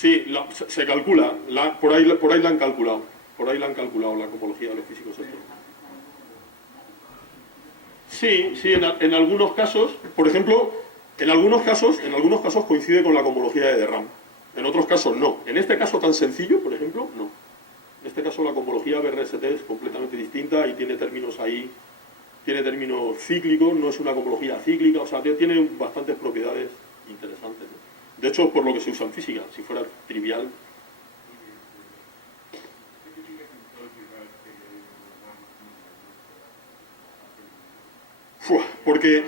Sí, se calcula, por ahí la han calculado. Por ahí la han calculado la cohomología de los físicos estos. Sí, sí, en algunos casos, por ejemplo, en algunos casos coincide con la cohomología de de Rham. En otros casos no. En este caso tan sencillo, por ejemplo, no. En este caso la cohomología BRST es completamente distinta y tiene términos ahí, tiene términos cíclicos, no es una cohomología cíclica, o sea, tiene bastantes propiedades interesantes, ¿no? De hecho, es por lo que se usa en física. Si fuera trivial. Porque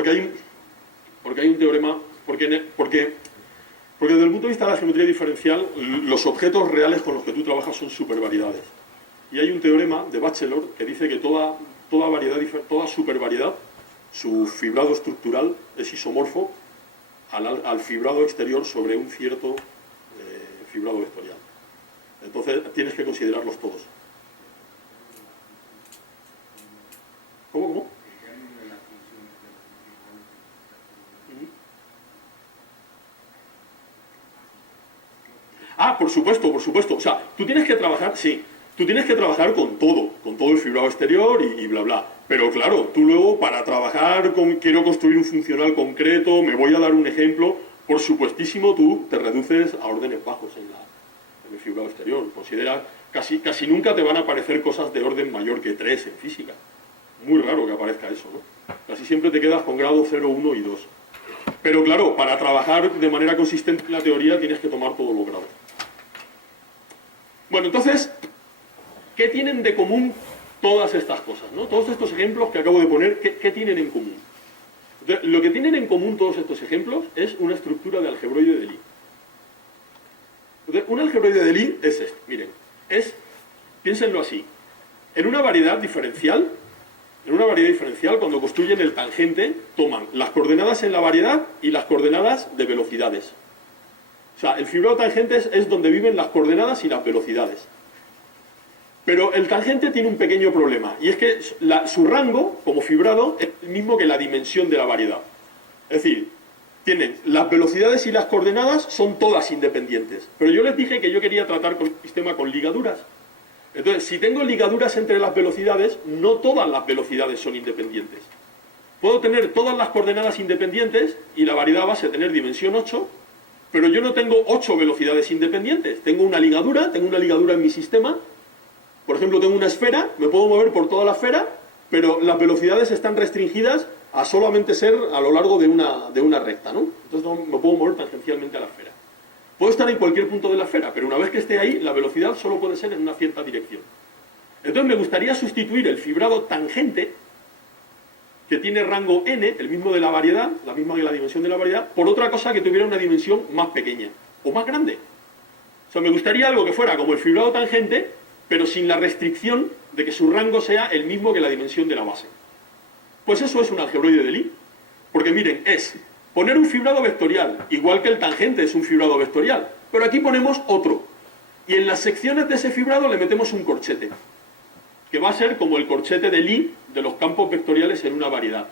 hay un teorema, porque desde el punto de vista de la geometría diferencial, los objetos reales con los que tú trabajas son supervariedades. Y hay un teorema de Bachelor que dice que toda supervariedad, su fibrado estructural es isomorfo al fibrado exterior sobre un cierto fibrado vectorial. Entonces tienes que considerarlos todos. ¿Cómo? Ah, por supuesto. O sea, tú tienes que trabajar, sí, tú tienes que trabajar con todo el fibrado exterior y bla, bla. Pero claro, tú luego para trabajar quiero construir un funcional concreto, me voy a dar un ejemplo, por supuestísimo tú te reduces a órdenes bajos en el fibrado exterior. Considera, casi nunca te van a aparecer cosas de orden mayor que 3 en física. Muy raro que aparezca eso, ¿no? Casi siempre te quedas con grado 0, 1 y 2. Pero claro, para trabajar de manera consistente en la teoría tienes que tomar todos los grados. Bueno, entonces, ¿qué tienen de común todas estas cosas, ¿no? Todos estos ejemplos que acabo de poner, ¿qué tienen en común? Entonces, lo que tienen en común todos estos ejemplos es una estructura de algebroide de Lie. Entonces, un algebroide de Lie es este, miren, piénsenlo así, en una variedad diferencial, cuando construyen el tangente, toman las coordenadas en la variedad y las coordenadas de velocidades. O sea, el fibrado tangente es donde viven las coordenadas y las velocidades. Pero el tangente tiene un pequeño problema, y es que su rango, como fibrado, es el mismo que la dimensión de la variedad. Es decir, tienen las velocidades y las coordenadas son todas independientes. Pero yo les dije que yo quería tratar con un sistema con ligaduras. Entonces, si tengo ligaduras entre las velocidades, no todas las velocidades son independientes. Puedo tener todas las coordenadas independientes y la variedad base tener dimensión 8, pero yo no tengo 8 velocidades independientes. Tengo una ligadura en mi sistema. Por ejemplo, tengo una esfera, me puedo mover por toda la esfera, pero las velocidades están restringidas a solamente ser a lo largo de una recta, ¿no? Entonces no me puedo mover tangencialmente a la esfera. Puedo estar en cualquier punto de la esfera, pero una vez que esté ahí, la velocidad solo puede ser en una cierta dirección. Entonces me gustaría sustituir el fibrado tangente, que tiene rango n, el mismo de la variedad, la misma que la dimensión de la variedad, por otra cosa que tuviera una dimensión más pequeña, o más grande. O sea, me gustaría algo que fuera como el fibrado tangente, pero sin la restricción de que su rango sea el mismo que la dimensión de la base. Pues eso es un algebroide de Lie. Porque miren, es poner un fibrado vectorial, igual que el tangente es un fibrado vectorial, pero aquí ponemos otro. Y en las secciones de ese fibrado le metemos un corchete, que va a ser como el corchete de Lie de los campos vectoriales en una variedad.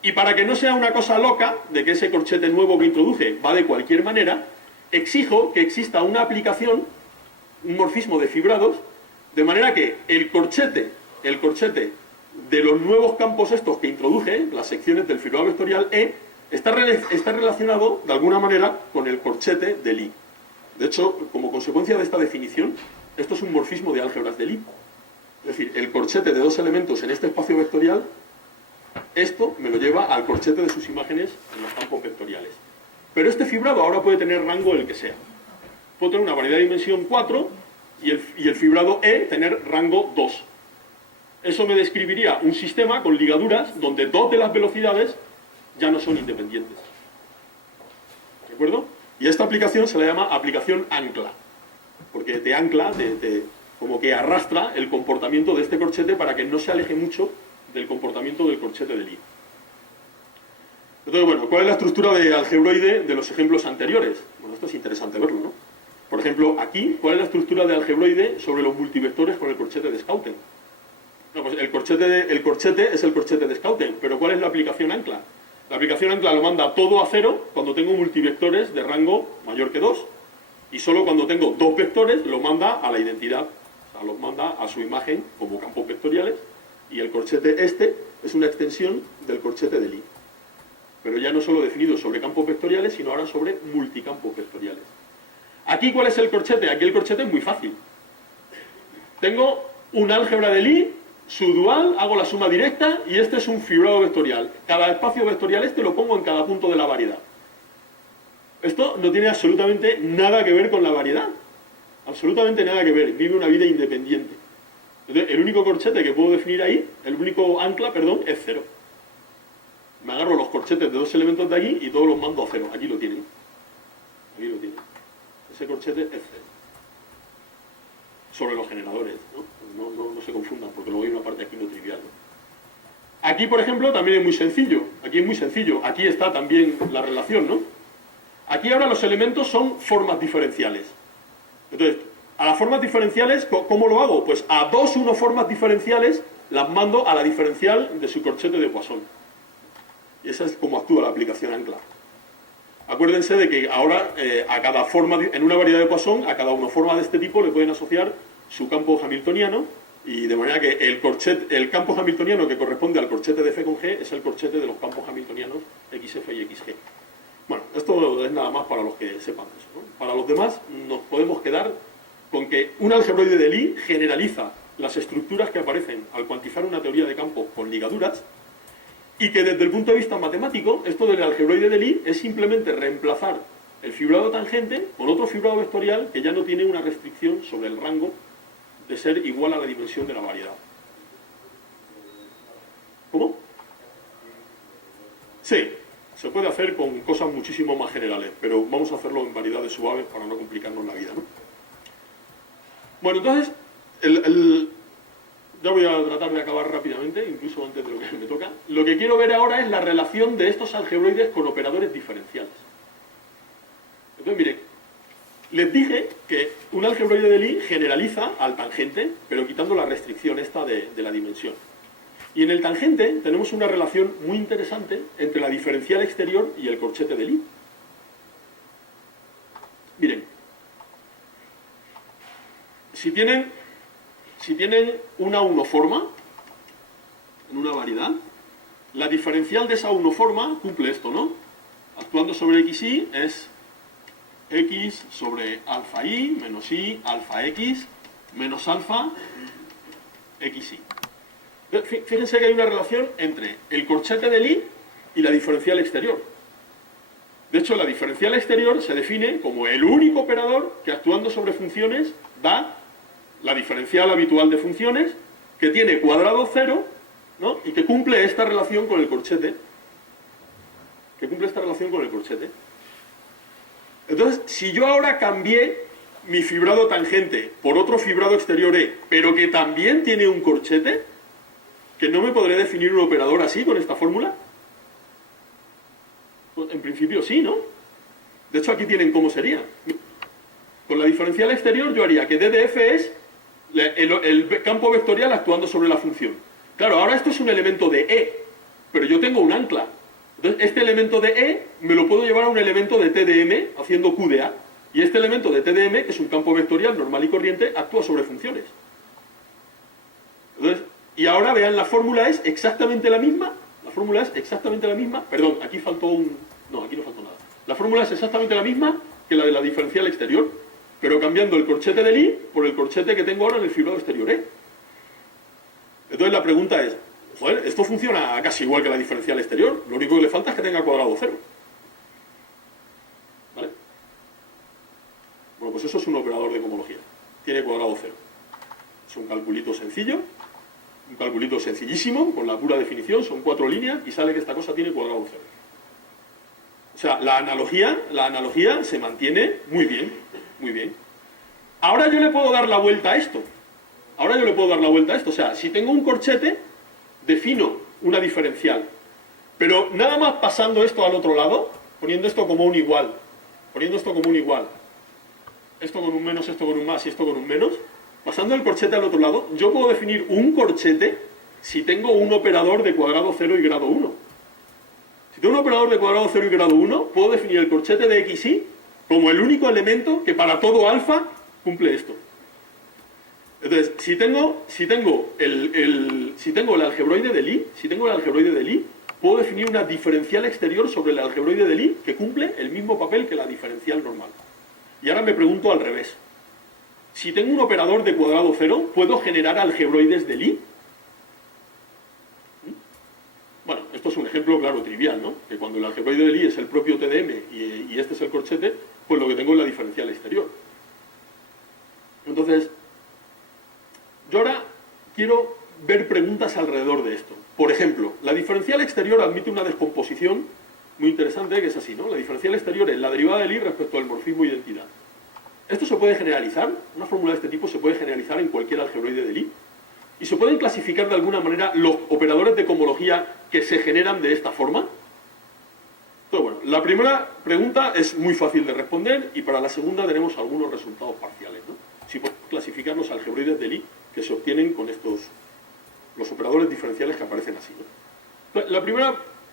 Y para que no sea una cosa loca, de que ese corchete nuevo que introduje va de cualquier manera, exijo que exista una aplicación, un morfismo de fibrados, de manera que el corchete de los nuevos campos estos que introduje, las secciones del fibrado vectorial E, está relacionado de alguna manera con el corchete de Lie. De hecho, como consecuencia de esta definición, esto es un morfismo de álgebras de Lie. Es decir, el corchete de dos elementos en este espacio vectorial, esto me lo lleva al corchete de sus imágenes en los campos vectoriales. Pero este fibrado ahora puede tener rango el que sea. Puedo tener una variedad de dimensión 4 y el fibrado E tener rango 2. Eso me describiría un sistema con ligaduras donde dos de las velocidades ya no son independientes. ¿De acuerdo? Y esta aplicación se la llama aplicación ancla, porque te ancla, como que arrastra el comportamiento de este corchete para que no se aleje mucho del comportamiento del corchete de Lie. Entonces, bueno, ¿cuál es la estructura de algebroide de los ejemplos anteriores? Bueno, esto es interesante verlo, ¿no? Por ejemplo, aquí, ¿cuál es la estructura de algebroide sobre los multivectores con el corchete de Schouten? No, pues el corchete es el corchete de Schouten, pero ¿cuál es la aplicación ancla? La aplicación ancla lo manda todo a 0 cuando tengo multivectores de rango mayor que 2. Y solo cuando tengo dos vectores lo manda a la identidad, o sea, los manda a su imagen como campos vectoriales, y el corchete este es una extensión del corchete de Lie. Pero ya no solo definido sobre campos vectoriales, sino ahora sobre multicampos vectoriales. Aquí, ¿cuál es el corchete? Aquí el corchete es muy fácil. Tengo un álgebra de Lie, su dual, hago la suma directa, y este es un fibrado vectorial. Cada espacio vectorial este lo pongo en cada punto de la variedad. Esto no tiene absolutamente nada que ver con la variedad. Absolutamente nada que ver. Vive una vida independiente. Entonces, el único corchete que puedo definir ahí, el único ancla, perdón, es 0. Me agarro los corchetes de dos elementos de aquí y todos los mando a 0. Aquí lo tienen. Aquí lo tienen. Ese corchete es 0. Sobre los generadores, ¿no? No se confundan, porque luego hay una parte aquí no trivial, ¿no? Aquí, por ejemplo, también es muy sencillo. Aquí es muy sencillo. Aquí está también la relación, ¿no? Aquí ahora los elementos son formas diferenciales. Entonces, a las formas diferenciales, ¿cómo lo hago? Pues a dos formas diferenciales las mando a la diferencial de su corchete de Poisson. Y esa es como actúa la aplicación ancla. Acuérdense de que ahora a cada forma, en una variedad de Poisson, a cada forma de este tipo le pueden asociar su campo hamiltoniano, y de manera que el campo hamiltoniano que corresponde al corchete de F con G es el corchete de los campos hamiltonianos XF y XG. Bueno, esto es nada más para los que sepan eso, ¿no? Para los demás nos podemos quedar con que un algebroide de Lie generaliza las estructuras que aparecen al cuantizar una teoría de campos con ligaduras, y que desde el punto de vista matemático, esto del algebroide de Lie es simplemente reemplazar el fibrado tangente con otro fibrado vectorial que ya no tiene una restricción sobre el rango de ser igual a la dimensión de la variedad. ¿Cómo? Sí, se puede hacer con cosas muchísimo más generales, pero vamos a hacerlo en variedades suaves para no complicarnos la vida, ¿no? Bueno, entonces, ya voy a tratar de acabar rápidamente, incluso antes de lo que me toca. Lo que quiero ver ahora es la relación de estos algebroides con operadores diferenciales. Entonces, miren, les dije que un algebroide de Lie generaliza al tangente, pero quitando la restricción esta de la dimensión. Y en el tangente tenemos una relación muy interesante entre la diferencial exterior y el corchete de Lie. Miren, si tienen una unoforma en una variedad, la diferencial de esa unoforma cumple esto, ¿no? Actuando sobre xy es x sobre alfa y menos y alfa x menos alfa xy. Fíjense que hay una relación entre el corchete de Lie y la diferencial exterior. De hecho, la diferencial exterior se define como el único operador que, actuando sobre funciones, da la diferencial habitual de funciones, que tiene cuadrado 0, ¿no? Y que cumple esta relación con el corchete. Entonces, si yo ahora cambié mi fibrado tangente por otro fibrado exterior E, pero que también tiene un corchete, ¿que no me podré definir un operador así con esta fórmula? Pues en principio sí, ¿no? De hecho, aquí tienen cómo sería. Con la diferencial exterior yo haría que DDF es el campo vectorial actuando sobre la función. Claro, ahora esto es un elemento de E, pero yo tengo un ancla. Entonces, este elemento de E me lo puedo llevar a un elemento de TDM haciendo Q de A. Y este elemento de TDM, que es un campo vectorial normal y corriente, actúa sobre funciones. Entonces, y ahora vean, la fórmula es exactamente la misma. Perdón, aquí faltó no, aquí no faltó nada. La fórmula es exactamente la misma que la de la diferencial exterior, pero cambiando el corchete de Lie por el corchete que tengo ahora en el fibrado exterior E. Entonces la pregunta es, joder, esto funciona casi igual que la diferencial exterior, lo único que le falta es que tenga cuadrado 0. ¿Vale? Bueno, pues eso es un operador de cohomología. Tiene cuadrado 0. Es un calculito sencillo, un calculito sencillísimo, con la pura definición, son 4 líneas y sale que esta cosa tiene cuadrado 0. O sea, la analogía se mantiene muy bien, muy bien. Ahora yo le puedo dar la vuelta a esto. O sea, si tengo un corchete, defino una diferencial. Pero nada más pasando esto al otro lado, poniendo esto como un igual, esto con un menos, esto con un más y esto con un menos, pasando el corchete al otro lado, yo puedo definir un corchete si tengo un operador de cuadrado 0 y grado 1. Si tengo un operador de cuadrado 0 y grado 1, puedo definir el corchete de xy como el único elemento que para todo alfa cumple esto. Entonces, si tengo el algebroide de Lie, puedo definir una diferencial exterior sobre el algebroide de Lie que cumple el mismo papel que la diferencial normal. Y ahora me pregunto al revés. Si tengo un operador de cuadrado cero, ¿puedo generar algebroides de Lie? Bueno, esto es un ejemplo, claro, trivial, ¿no? Que cuando el algebroide de Lie es el propio TDM y este es el corchete, pues lo que tengo es la diferencial exterior. Entonces, yo ahora quiero ver preguntas alrededor de esto. Por ejemplo, la diferencial exterior admite una descomposición muy interesante, que es así, ¿no? La diferencial exterior es la derivada de Lie respecto al morfismo identidad. Esto se puede generalizar, una fórmula de este tipo se puede generalizar en cualquier algebroide de Lie, y se pueden clasificar de alguna manera los operadores de cohomología que se generan de esta forma. Entonces, bueno, la primera pregunta es muy fácil de responder, y para la segunda tenemos algunos resultados parciales, ¿no? Si podemos clasificar los algebroides de Lie que se obtienen con los operadores diferenciales que aparecen así, ¿no?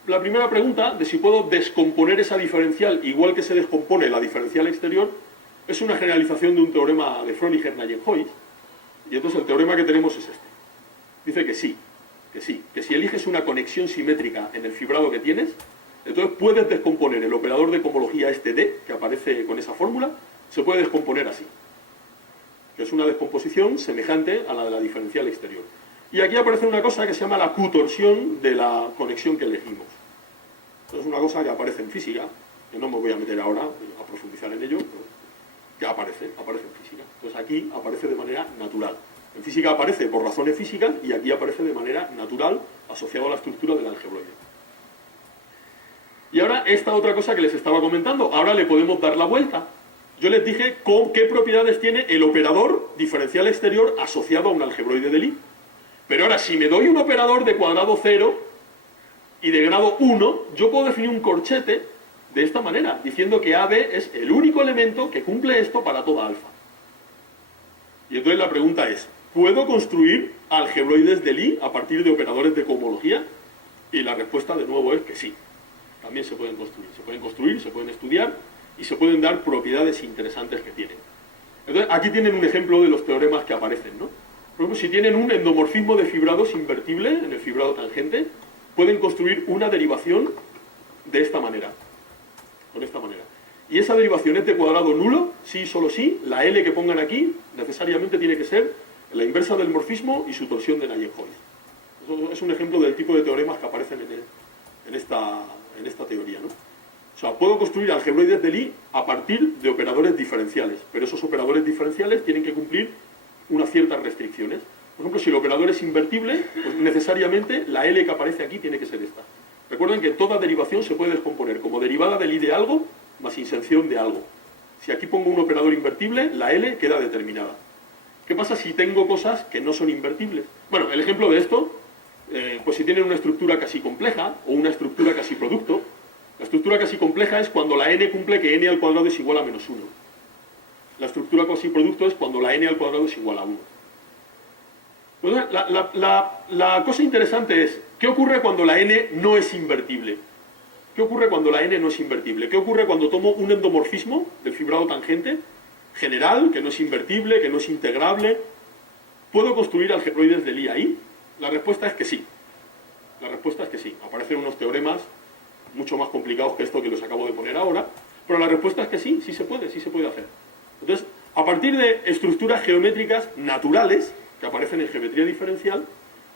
La primera pregunta de si puedo descomponer esa diferencial igual que se descompone la diferencial exterior es una generalización de un teorema de Frönicher-Najen-Huygens, y entonces el teorema que tenemos es este. Dice que sí, que si eliges una conexión simétrica en el fibrado que tienes, entonces puedes descomponer el operador de cohomología este D, que aparece con esa fórmula, se puede descomponer así, que es una descomposición semejante a la de la diferencial exterior. Y aquí aparece una cosa que se llama la Q-torsión de la conexión que elegimos. Esto es una cosa que aparece en física, que no me voy a meter ahora a profundizar en ello, pero que aparece en física. Entonces aquí aparece de manera natural. En física aparece por razones físicas y aquí aparece de manera natural asociado a la estructura del algebroide. Y ahora esta otra cosa que les estaba comentando, ahora le podemos dar la vuelta. Yo les dije qué propiedades tiene el operador diferencial exterior asociado a un algebroide de Lie. Pero ahora, si me doy un operador de cuadrado 0 y de grado 1, yo puedo definir un corchete de esta manera, diciendo que AB es el único elemento que cumple esto para toda alfa. Y entonces la pregunta es, ¿puedo construir algebroides de Lie a partir de operadores de cohomología? Y la respuesta de nuevo es que sí. También se pueden construir, se pueden estudiar y se pueden dar propiedades interesantes que tienen. Entonces, aquí tienen un ejemplo de los teoremas que aparecen, ¿no? Por ejemplo, si tienen un endomorfismo de fibrados invertible en el fibrado tangente, pueden construir una derivación de esta manera, con esta manera. Y esa derivación es de cuadrado nulo, sí y solo sí, la L que pongan aquí necesariamente tiene que ser la inversa del morfismo y su torsión de Najen-Huygens. Eso es un ejemplo del tipo de teoremas que aparecen en esta teoría, ¿no? O sea, puedo construir algebroides de Lie a partir de operadores diferenciales, pero esos operadores diferenciales tienen que cumplir unas ciertas restricciones. Por ejemplo, si el operador es invertible, pues necesariamente la L que aparece aquí tiene que ser esta. Recuerden que toda derivación se puede descomponer como derivada de Lie de algo más inserción de algo. Si aquí pongo un operador invertible, la L queda determinada. ¿Qué pasa si tengo cosas que no son invertibles? Bueno, el ejemplo de esto, pues si tienen una estructura casi compleja o una estructura casi producto. La estructura casi compleja es cuando la n cumple que n al cuadrado es igual a menos 1. La estructura casi producto es cuando la n al cuadrado es igual a 1. Pues la cosa interesante es, ¿qué ocurre cuando la n no es invertible? ¿Qué ocurre cuando la n no es invertible? ¿Qué ocurre cuando tomo un endomorfismo del fibrado tangente general, que no es invertible, que no es integrable? ¿Puedo construir algebroides de Lie ahí? La respuesta es que sí. La respuesta es que sí. Aparecen unos teoremas mucho más complicados que esto que los acabo de poner ahora, pero la respuesta es que sí, sí se puede hacer. Entonces, a partir de estructuras geométricas naturales, que aparecen en geometría diferencial,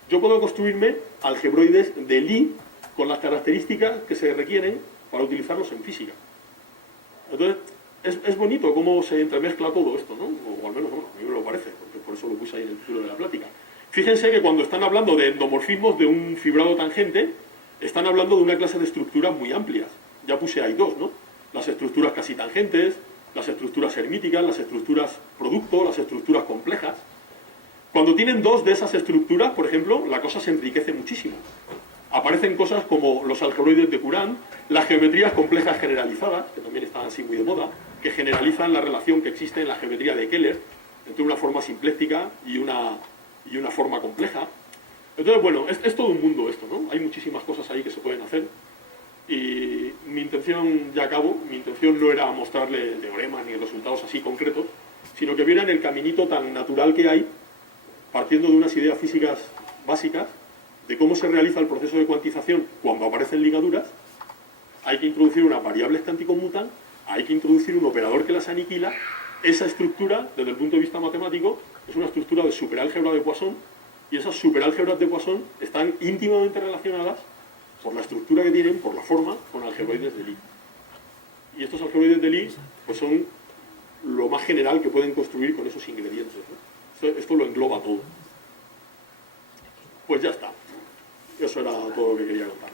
yo puedo construirme algebroides de Lie con las características que se requieren para utilizarlos en física. Entonces, es bonito cómo se entremezcla todo esto, ¿no? O al menos, bueno, a mí me lo parece, porque por eso lo puse ahí en el título de la plática. Fíjense que cuando están hablando de endomorfismos de un fibrado tangente, están hablando de una clase de estructuras muy amplias. Ya puse ahí dos, ¿no? Las estructuras casi tangentes, las estructuras hermíticas, las estructuras producto, las estructuras complejas. Cuando tienen dos de esas estructuras, por ejemplo, la cosa se enriquece muchísimo. Aparecen cosas como los algebroides de Courant, las geometrías complejas generalizadas, que también están así muy de moda, que generalizan la relación que existe en la geometría de Keller entre una forma simpléctica y una forma compleja. Entonces, bueno, es todo un mundo esto, ¿no? Hay muchísimas cosas ahí que se pueden hacer. Y mi intención, ya acabo, mi intención no era mostrarle teoremas ni resultados así concretos, sino que vieran el caminito tan natural que hay, partiendo de unas ideas físicas básicas, de cómo se realiza el proceso de cuantización cuando aparecen ligaduras. Hay que introducir unas variables que anticonmutan, hay que introducir un operador que las aniquila. Esa estructura, desde el punto de vista matemático, es una estructura de superálgebra de Poisson, y esas superálgebras de Poisson están íntimamente relacionadas por la estructura que tienen, por la forma, con algebroides de Lie. Y estos algebroides de Lie pues son lo más general que pueden construir con esos ingredientes, ¿no? Esto lo engloba todo. Pues ya está. Eso era todo lo que quería contar.